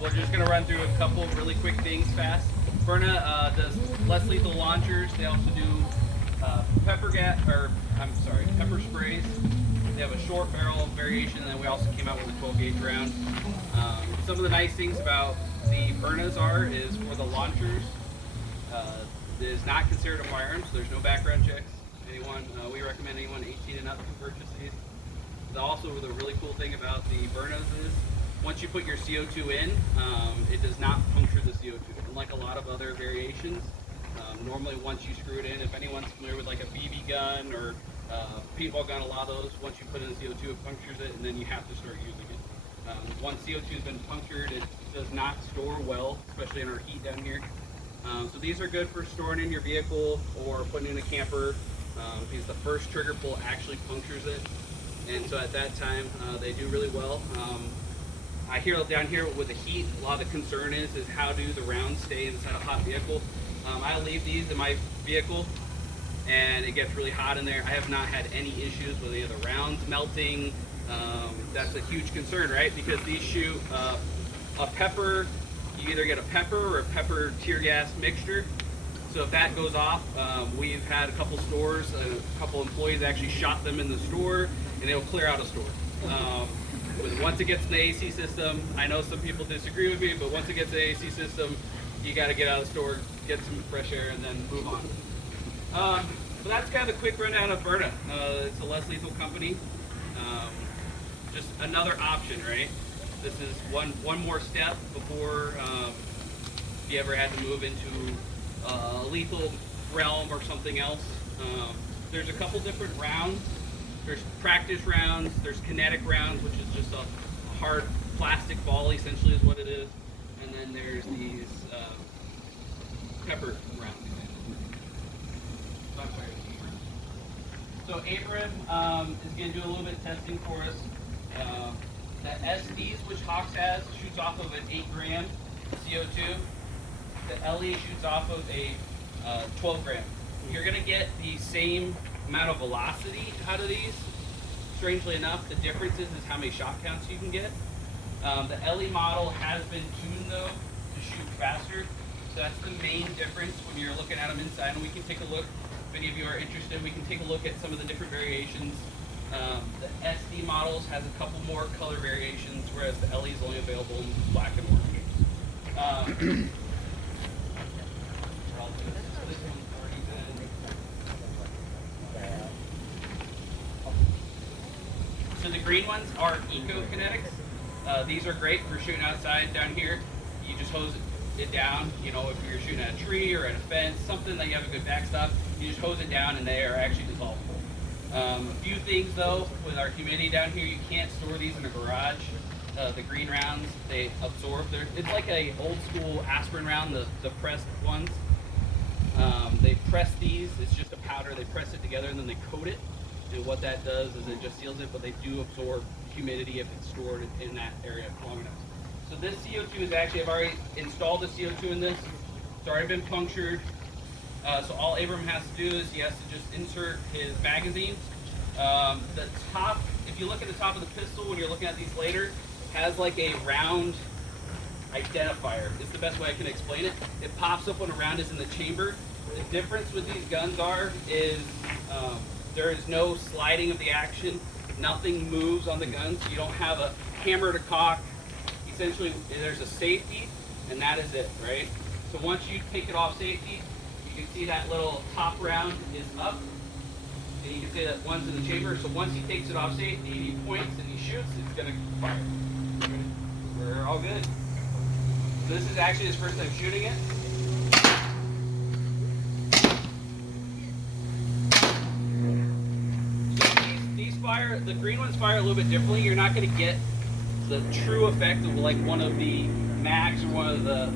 we're just gonna run through a couple really quick things fast. Byrna does less lethal launchers. They also do pepper sprays. They have a short barrel variation, and then we also came out with a 12 gauge round. Some of the nice things about the Byrnas is for the launchers, it is not considered a firearm, so there's no background checks. We recommend anyone 18 and up can purchase these. Also, the really cool thing about the Byrnas is once you put your CO2 in, it does not puncture the CO2. Unlike a lot of other variations, normally once you screw it in, if anyone's familiar with like a BB gun or paintball gun, a lot of those, once you put in the CO2, it punctures it, and then you have to start using it. Once CO2 has been punctured, it does not store well, especially in our heat down here. So these are good for storing in your vehicle or putting in a camper, because the first trigger pull actually punctures it. And so at that time, they do really well. I hear down here with the heat, a lot of the concern is how do the rounds stay inside a hot vehicle. I leave these in my vehicle and it gets really hot in there. I have not had any issues with any of the rounds melting. That's a huge concern, right? Because these shoot a pepper, you either get a pepper or a pepper tear gas mixture. So if that goes off, we've had a couple stores, a couple employees actually shot them in the store, and it'll clear out a store. Once it gets in the AC system, I know some people disagree with me, but once it gets in the AC system, you got to get out of the store, get some fresh air, and then move on. So that's kind of a quick rundown of Byrna. It's a less lethal company. Just another option, right? This is one more step before if you ever had to move into a lethal realm or something else. There's a couple different rounds. There's practice rounds, there's kinetic rounds, which is just a hard plastic ball essentially is what it is. And then there's these pepper rounds. So Abram is going to do a little bit of testing for us. The SDs, which Hawks has, shoots off of an 8-gram CO2. The LE shoots off of a 12 gram. You're going to get the same amount of velocity out of these. Strangely enough, the difference is how many shot counts you can get. The LE model has been tuned though to shoot faster. So that's the main difference when you're looking at them inside. And we can take a look, if any of you are interested, we can take a look at some of the different variations. The SD models has a couple more color variations, whereas the LE is only available in black and orange. So the green ones are Eco Kinetics. These are great for shooting outside down here. You just hose it down, you know, if you're shooting at a tree or at a fence, something that you have a good backstop, you just hose it down and they are actually dissolvable. A few things though, with our humidity down here, you can't store these in a garage. The green rounds, they absorb. It's like a old school aspirin round, the pressed ones. They press these, it's just a powder, they press it together and then they coat it. And what that does is it just seals it, but they do absorb humidity if it's stored in that area long enough. So this CO2 is actually, I've already installed the CO2 in this. It's already been punctured. So all Abram has to do is he has to just insert his magazine. The top, if you look at the top of the pistol when you're looking at these later, has like a round identifier. It's the best way I can explain it. It pops up when a round is in the chamber. The difference with these guns is there is no sliding of the action. Nothing moves on the gun, so you don't have a hammer to cock. Essentially, there's a safety, and that is it, right? So once you take it off safety, you can see that little top round is up, and you can see that one's in the chamber. So once he takes it off safety, he points and he shoots, it's gonna fire. We're all good. So this is actually his first time shooting it. The green ones fire a little bit differently. You're not going to get the true effect of like one of the mags or one of the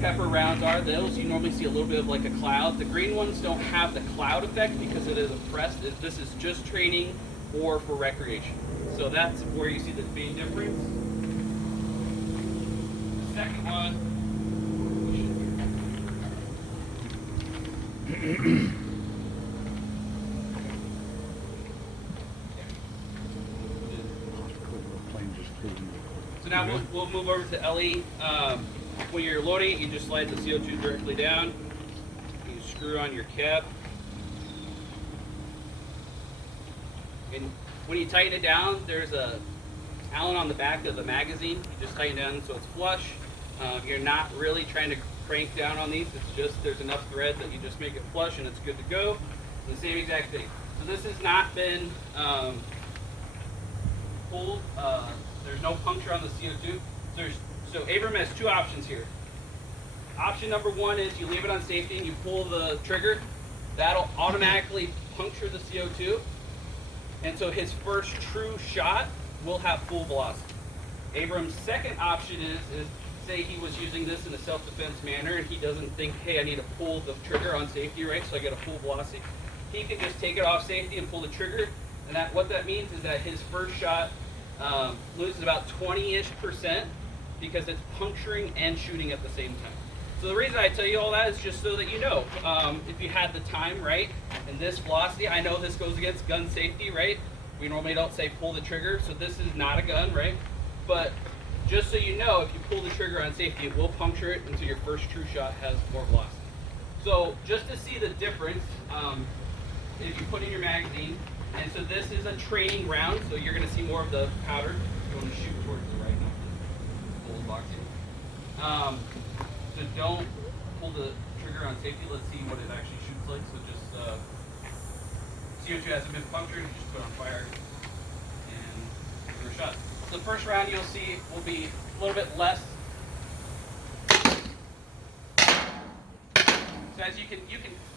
pepper rounds are. Those you normally see a little bit of like a cloud. The green ones don't have the cloud effect because it is a pressed. This is just training or for recreation. So that's where you see the main difference. The second one. So now we'll move over to LE. When you're loading it, you just slide the CO2 directly down. You screw on your cap. And when you tighten it down, there's a Allen on the back of the magazine. You just tighten down so it's flush. You're not really trying to crank down on these. It's just there's enough thread that you just make it flush and it's good to go. And the same exact thing. So this has not been pulled. There's no puncture on the CO2. So Abram has two options here. Option number one is you leave it on safety and you pull the trigger. That'll automatically puncture the CO2. And so his first true shot will have full velocity. Abram's second option is say he was using this in a self-defense manner and he doesn't think, hey, I need to pull the trigger on safety, right, so I get a full velocity. He can just take it off safety and pull the trigger. And what that means is that his first shot loses about 20-ish% because it's puncturing and shooting at the same time. So the reason I tell you all that is just so that you know, if you had the time, right, and this velocity, I know this goes against gun safety, right? We normally don't say pull the trigger, so this is not a gun, right? But just so you know, if you pull the trigger on safety, it will puncture it until your first true shot has more velocity. So just to see the difference, if you put in your magazine, and so this is a training round, so you're going to see more of the powder. You want to shoot towards the right, not the old boxing. So don't pull the trigger on safety. Let's see what it actually shoots like. So just CO2 hasn't been punctured. You just put it on fire and give it a shot. So the first round you'll see will be a little bit less. So as you can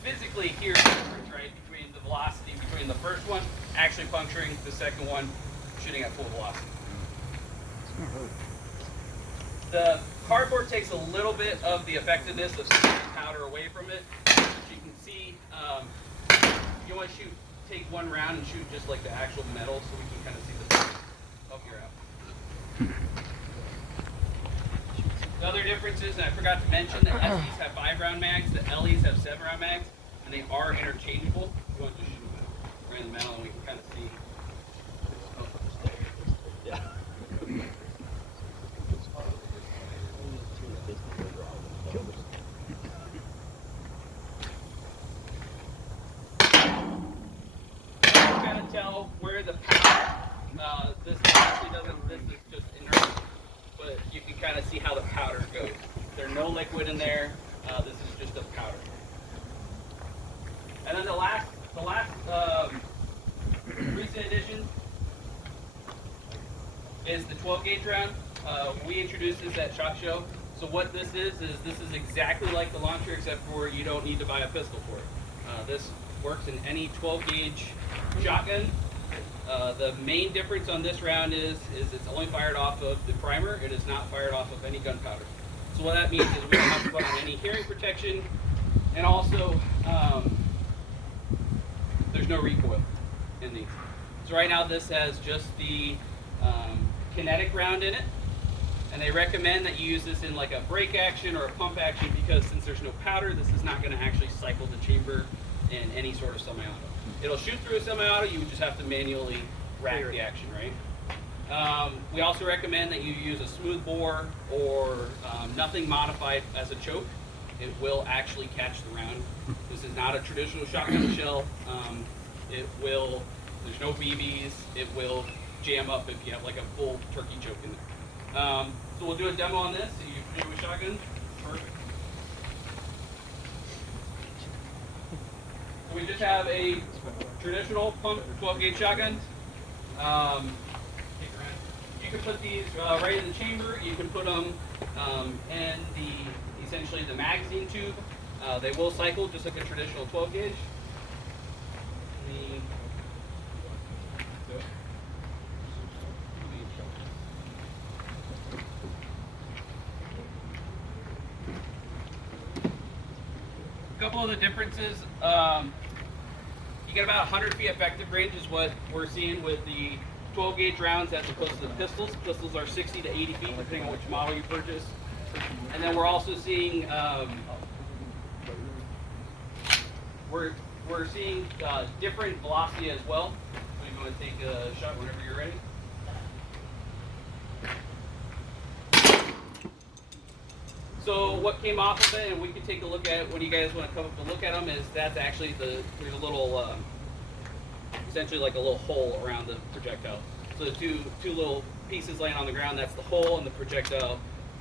physically hear the difference, right, between the velocity between the first one actually puncturing, the second one shooting at full velocity. It's gonna hurt. The cardboard takes a little bit of the effectiveness of sticking powder away from it. As you can see, you want to take one round and shoot just like the actual metal so we can kind of see the difference. Oh, you're out. The other differences, and I forgot to mention, the SEs have 5-round mags, the LEs have 7-round mags, and they are interchangeable. You want to just shoot them right in the middle and we can kind of see. Yeah. Kind of tell where the powder, this actually doesn't, this is just inert, but you can kind of see how the powder goes. There's no liquid in there, this is just a powder. And then the last recent addition is the 12 gauge round. We introduced this at SHOT Show. So what this is exactly like the launcher except for you don't need to buy a pistol for it. This works in any 12 gauge shotgun. The main difference on this round is it's only fired off of the primer. It is not fired off of any gunpowder. So what that means is we don't have to put on any hearing protection, and also there's no recoil in these. So right now this has just the kinetic round in it, and they recommend that you use this in like a break action or a pump action because since there's no powder, this is not going to actually cycle the chamber in any sort of semi-auto. It'll shoot through a semi-auto, you would just have to manually rack the action, right? We also recommend that you use a smooth bore or nothing modified as a choke. It will actually catch the round. This is not a traditional shotgun shell. There's no BBs. It will jam up if you have like a full turkey choke in there. So we'll do a demo on this. So you do a shotgun. Perfect. So we just have a traditional pump 12 gauge shotgun. You can put these right in the chamber. You can put them in essentially the magazine tube. They will cycle just like a traditional 12 gauge. A couple of the differences, you get about 100 feet effective range is what we're seeing with the 12 gauge rounds as opposed to the pistols. Pistols are 60 to 80 feet depending on which model you purchase. And then we're also seeing we're seeing different velocity as well. So you want to take a shot whenever you're ready. So what came off of it, and we can take a look at when you guys want to come up and look at them, is that's actually there's a little, essentially like a little hole around the projectile. So the two little pieces laying on the ground, that's the hole, and the projectile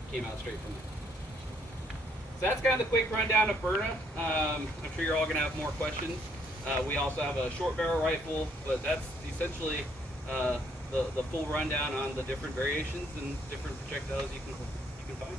came out straight from it. So that's kind of the quick rundown of Byrna. I'm sure you're all going to have more questions. We also have a short barrel rifle, but that's essentially the full rundown on the different variations and different projectiles you can find.